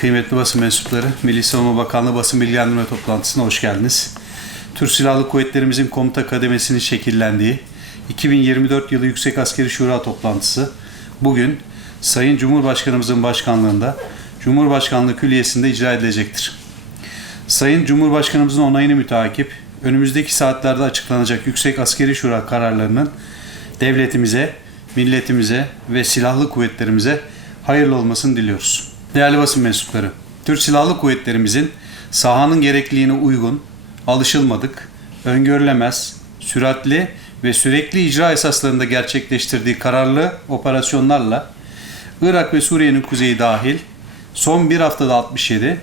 kıymetli basın mensupları, Milli Savunma Bakanlığı basın bilgilendirme toplantısına hoş geldiniz. Türk Silahlı Kuvvetlerimizin komuta kademesinin şekillendiği 2024 yılı Yüksek Askeri Şura toplantısı bugün Sayın Cumhurbaşkanımızın başkanlığında Cumhurbaşkanlığı Külliyesi'nde icra edilecektir. Sayın Cumhurbaşkanımızın onayını müteakip önümüzdeki saatlerde açıklanacak Yüksek Askeri Şura kararlarının devletimize, milletimize ve silahlı kuvvetlerimize hayırlı olmasını diliyoruz. Değerli basın mensupları, Türk Silahlı Kuvvetlerimizin sahanın gerekliliğine uygun, alışılmadık, öngörülemez, süratli ve sürekli icra esaslarında gerçekleştirdiği kararlı operasyonlarla Irak ve Suriye'nin kuzeyi dahil son bir haftada 67,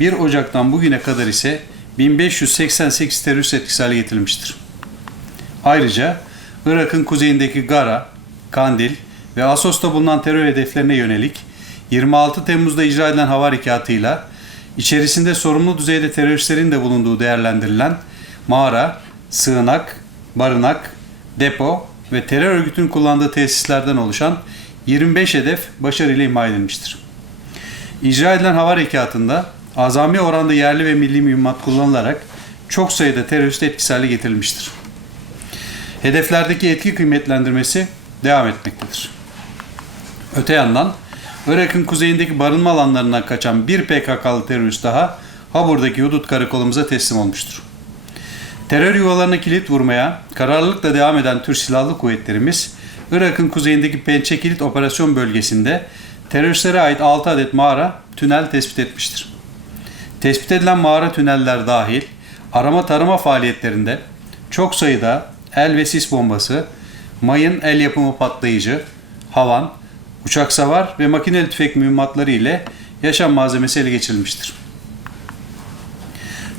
1 Ocak'tan bugüne kadar ise 1588 terörist etkisi hale getirilmiştir. Ayrıca Irak'ın kuzeyindeki Gara, Kandil ve Asos'ta bulunan terör hedeflerine yönelik 26 Temmuz'da icra edilen hava harekatıyla içerisinde sorumlu düzeyde teröristlerin de bulunduğu değerlendirilen mağara, sığınak, barınak, depo ve terör örgütünün kullandığı tesislerden oluşan 25 hedef başarıyla imha edilmiştir. İcra edilen hava harekatında azami oranda yerli ve milli mühimmat kullanılarak çok sayıda terörist etkisi hale getirilmiştir. Hedeflerdeki etki kıymetlendirmesi devam etmektedir. Öte yandan Irak'ın kuzeyindeki barınma alanlarından kaçan bir PKK'lı terörist daha Habur'daki hudut karakolumuza teslim olmuştur. Terör yuvalarına kilit vurmaya kararlılıkla devam eden Türk Silahlı Kuvvetlerimiz, Irak'ın kuzeyindeki Pençe Kilit Operasyon Bölgesi'nde teröristlere ait 6 adet mağara, tünel tespit etmiştir. Tespit edilen mağara tüneller dahil arama tarama faaliyetlerinde çok sayıda el ve sis bombası, mayın el yapımı patlayıcı, havan, uçak savar ve makineli tüfek mühimmatları ile yaşam malzemesi ele geçirilmiştir.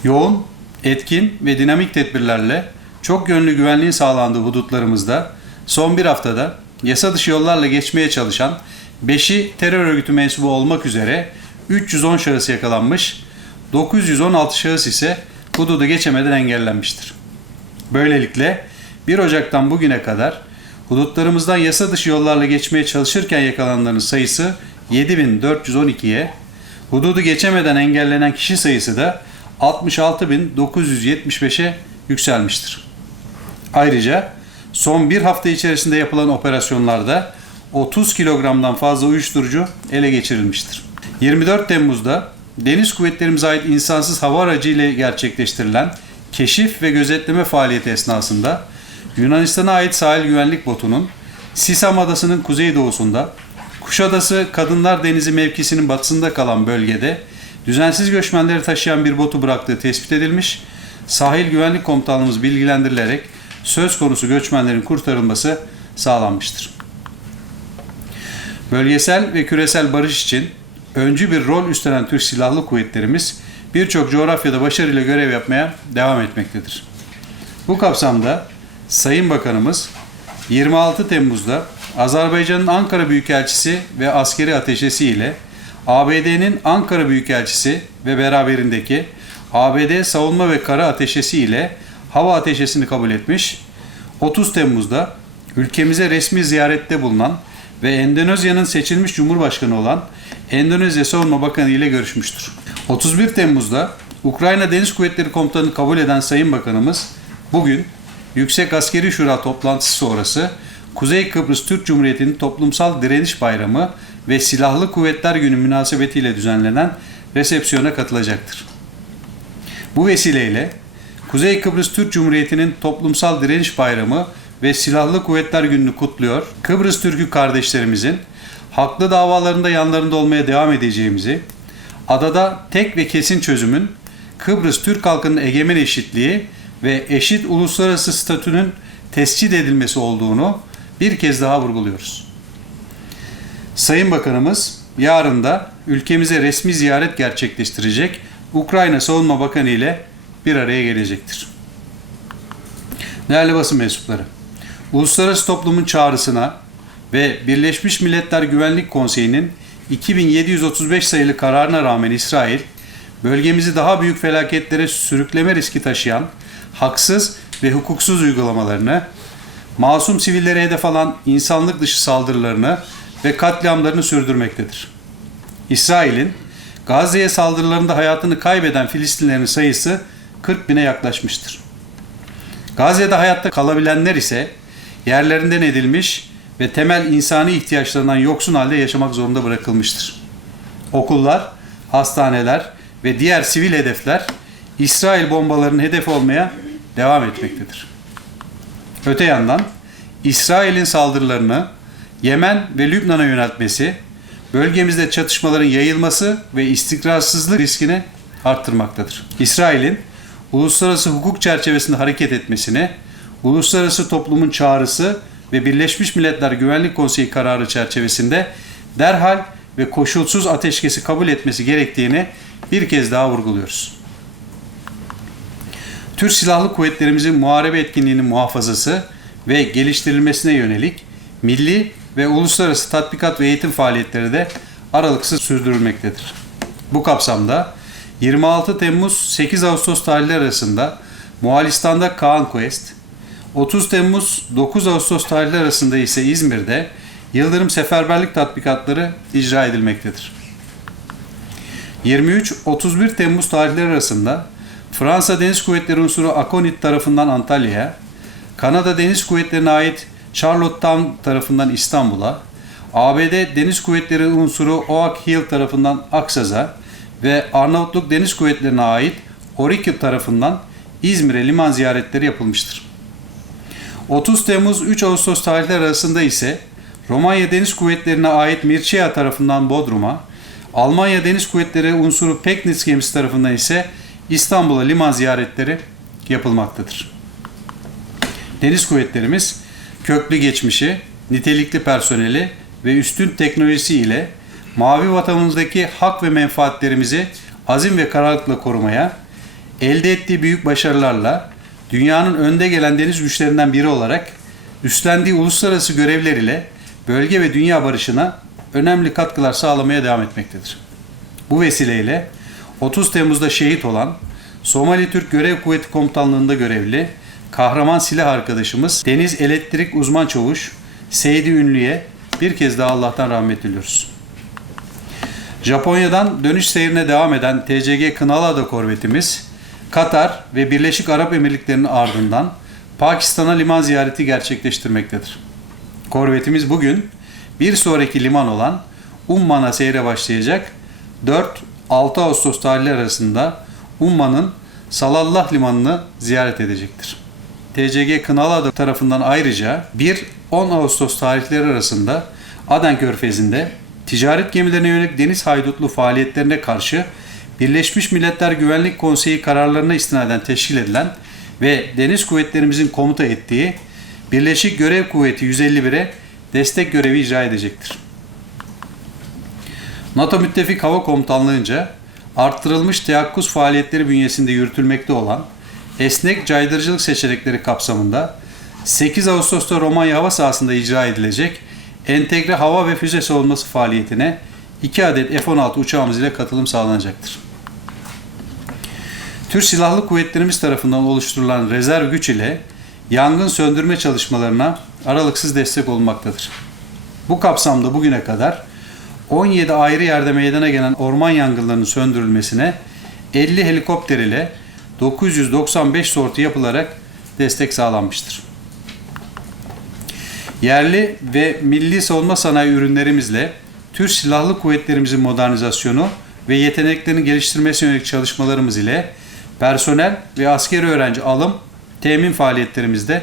Yoğun, etkin ve dinamik tedbirlerle çok yönlü güvenliğin sağlandığı hudutlarımızda son bir haftada yasa dışı yollarla geçmeye çalışan 5'i terör örgütü mensubu olmak üzere 310 şahıs yakalanmış, 916 şahıs ise hududu geçemeden engellenmiştir. Böylelikle 1 Ocak'tan bugüne kadar hudutlarımızdan yasa dışı yollarla geçmeye çalışırken yakalananların sayısı 7412'ye, hududu geçemeden engellenen kişi sayısı da 66975'e yükselmiştir. Ayrıca son bir hafta içerisinde yapılan operasyonlarda 30 kilogramdan fazla uyuşturucu ele geçirilmiştir. 24 Temmuz'da Deniz Kuvvetlerimize ait insansız hava aracı ile gerçekleştirilen keşif ve gözetleme faaliyeti esnasında Yunanistan'a ait sahil güvenlik botunun Sisam Adası'nın kuzeydoğusunda Kuşadası Kadınlar Denizi mevkisinin batısında kalan bölgede düzensiz göçmenleri taşıyan bir botu bıraktığı tespit edilmiş, sahil güvenlik komutanlığımız bilgilendirilerek söz konusu göçmenlerin kurtarılması sağlanmıştır. Bölgesel ve küresel barış için öncü bir rol üstlenen Türk Silahlı Kuvvetlerimiz birçok coğrafyada başarıyla görev yapmaya devam etmektedir. Bu kapsamda Sayın Bakanımız 26 Temmuz'da Azerbaycan'ın Ankara Büyükelçisi ve askeri ateşesi ile ABD'nin Ankara Büyükelçisi ve beraberindeki ABD Savunma ve Kara Ateşesi ile hava ateşesini kabul etmiş. 30 Temmuz'da ülkemize resmi ziyarette bulunan ve Endonezya'nın seçilmiş cumhurbaşkanı olan Endonezya Savunma Bakanı ile görüşmüştür. 31 Temmuz'da Ukrayna Deniz Kuvvetleri Komutanı kabul eden Sayın Bakanımız bugün Yüksek Askeri Şura toplantısı sonrası Kuzey Kıbrıs Türk Cumhuriyeti'nin Toplumsal Direniş Bayramı ve Silahlı Kuvvetler Günü münasebetiyle düzenlenen resepsiyona katılacaktır. Bu vesileyle Kuzey Kıbrıs Türk Cumhuriyeti'nin Toplumsal Direniş Bayramı ve Silahlı Kuvvetler Günü'nü kutluyor. Kıbrıs Türk'ü kardeşlerimizin haklı davalarında yanlarında olmaya devam edeceğimizi, adada tek ve kesin çözümün Kıbrıs Türk halkının egemen eşitliği ve eşit uluslararası statünün tescil edilmesi olduğunu bir kez daha vurguluyoruz. Sayın Bakanımız yarın da ülkemize resmi ziyaret gerçekleştirecek Ukrayna Savunma Bakanı ile bir araya gelecektir. Değerli basın mensupları, uluslararası toplumun çağrısına ve Birleşmiş Milletler Güvenlik Konseyi'nin 2735 sayılı kararına rağmen İsrail, bölgemizi daha büyük felaketlere sürükleme riski taşıyan haksız ve hukuksuz uygulamalarını, masum sivillere hedef alan insanlık dışı saldırılarını ve katliamlarını sürdürmektedir. İsrail'in Gazze'ye saldırılarında hayatını kaybeden Filistinlerin sayısı 40 bine yaklaşmıştır. Gazze'de hayatta kalabilenler ise yerlerinden edilmiş ve temel insani ihtiyaçlarından yoksun halde yaşamak zorunda bırakılmıştır. Okullar, hastaneler ve diğer sivil hedefler İsrail bombalarının hedefi olmaya devam etmektedir. Öte yandan İsrail'in saldırılarını Yemen ve Lübnan'a yöneltmesi, bölgemizde çatışmaların yayılması ve istikrarsızlık riskini arttırmaktadır. İsrail'in uluslararası hukuk çerçevesinde hareket etmesini, uluslararası toplumun çağrısı ve Birleşmiş Milletler Güvenlik Konseyi kararı çerçevesinde derhal ve koşulsuz ateşkesi kabul etmesi gerektiğini bir kez daha vurguluyoruz. Türk Silahlı Kuvvetlerimizin muharebe etkinliğinin muhafazası ve geliştirilmesine yönelik milli ve uluslararası tatbikat ve eğitim faaliyetleri de aralıksız sürdürülmektedir. Bu kapsamda 26 Temmuz 8 Ağustos tarihleri arasında Moğolistan'da Kaan Quest, 30 Temmuz 9 Ağustos tarihleri arasında ise İzmir'de Yıldırım Seferberlik tatbikatları icra edilmektedir. 23-31 Temmuz tarihleri arasında Fransa Deniz Kuvvetleri unsuru Akonit tarafından Antalya'ya, Kanada Deniz Kuvvetleri'ne ait Charlottetown tarafından İstanbul'a, ABD Deniz Kuvvetleri unsuru Oak Hill tarafından Aksaz'a ve Arnavutluk Deniz Kuvvetleri'ne ait Orikli tarafından İzmir'e liman ziyaretleri yapılmıştır. 30 Temmuz 3 Ağustos tarihleri arasında ise Romanya Deniz Kuvvetleri'ne ait Mircea tarafından Bodrum'a, Almanya Deniz Kuvvetleri unsuru Pegnitz gemisi tarafından ise İstanbul'a liman ziyaretleri yapılmaktadır. Deniz kuvvetlerimiz köklü geçmişi, nitelikli personeli ve üstün teknolojisi ile mavi vatanımızdaki hak ve menfaatlerimizi azim ve kararlılıkla korumaya, elde ettiği büyük başarılarla dünyanın önde gelen deniz güçlerinden biri olarak üstlendiği uluslararası görevler ile bölge ve dünya barışına önemli katkılar sağlamaya devam etmektedir. Bu vesileyle 30 Temmuz'da şehit olan Somali Türk Görev Kuvveti Komutanlığı'nda görevli kahraman silah arkadaşımız Deniz Elektrik Uzman Çavuş Seydi Ünlü'ye bir kez daha Allah'tan rahmet diliyoruz. Japonya'dan dönüş seyrine devam eden TCG Kınalada korvetimiz Katar ve Birleşik Arap Emirlikleri'nin ardından Pakistan'a liman ziyareti gerçekleştirmektedir. Korvetimiz bugün bir sonraki liman olan Umman'a seyre başlayacak 4-6 Ağustos tarihleri arasında Umman'ın Salallah limanını ziyaret edecektir. TCG Kınalıada tarafından ayrıca 1-10 Ağustos tarihleri arasında Aden Körfezi'nde ticaret gemilerine yönelik deniz haydutlu faaliyetlerine karşı Birleşmiş Milletler Güvenlik Konseyi kararlarına istinaden teşkil edilen ve deniz kuvvetlerimizin komuta ettiği Birleşik Görev Kuvveti 151'e destek görevi icra edecektir. NATO Müttefik Hava Komutanlığı'nca arttırılmış teyakkuz faaliyetleri bünyesinde yürütülmekte olan esnek caydırıcılık seçenekleri kapsamında 8 Ağustos'ta Romanya hava sahasında icra edilecek entegre hava ve füze savunması faaliyetine 2 adet F-16 uçağımız ile katılım sağlanacaktır. Türk Silahlı Kuvvetlerimiz tarafından oluşturulan rezerv güç ile yangın söndürme çalışmalarına aralıksız destek olmaktadır. Bu kapsamda bugüne kadar 17 ayrı yerde meydana gelen orman yangınlarının söndürülmesine 50 helikopter ile 995 sortu yapılarak destek sağlanmıştır. Yerli ve milli savunma sanayi ürünlerimizle Türk Silahlı Kuvvetlerimizin modernizasyonu ve yeteneklerini geliştirmesi yönelik çalışmalarımız ile personel ve askeri öğrenci alım, temin faaliyetlerimizde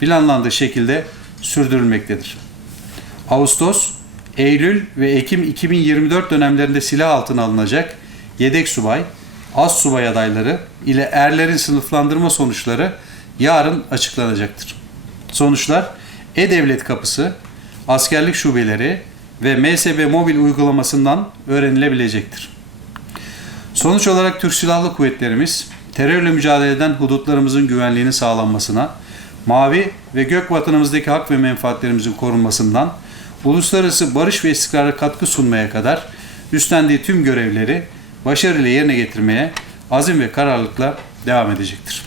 planlandığı şekilde sürdürülmektedir. Ağustos, Eylül ve Ekim 2024 dönemlerinde silah altına alınacak yedek subay, az subay adayları ile erlerin sınıflandırma sonuçları yarın açıklanacaktır. Sonuçlar E-Devlet Kapısı, askerlik şubeleri ve MSB mobil uygulamasından öğrenilebilecektir. Sonuç olarak Türk Silahlı Kuvvetlerimiz terörle mücadele eden hudutlarımızın güvenliğini sağlanmasına, mavi ve gök vatanımızdaki hak ve menfaatlerimizin korunmasından, uluslararası barış ve istikrara katkı sunmaya kadar üstlendiği tüm görevleri başarıyla yerine getirmeye azim ve kararlılıkla devam edecektir.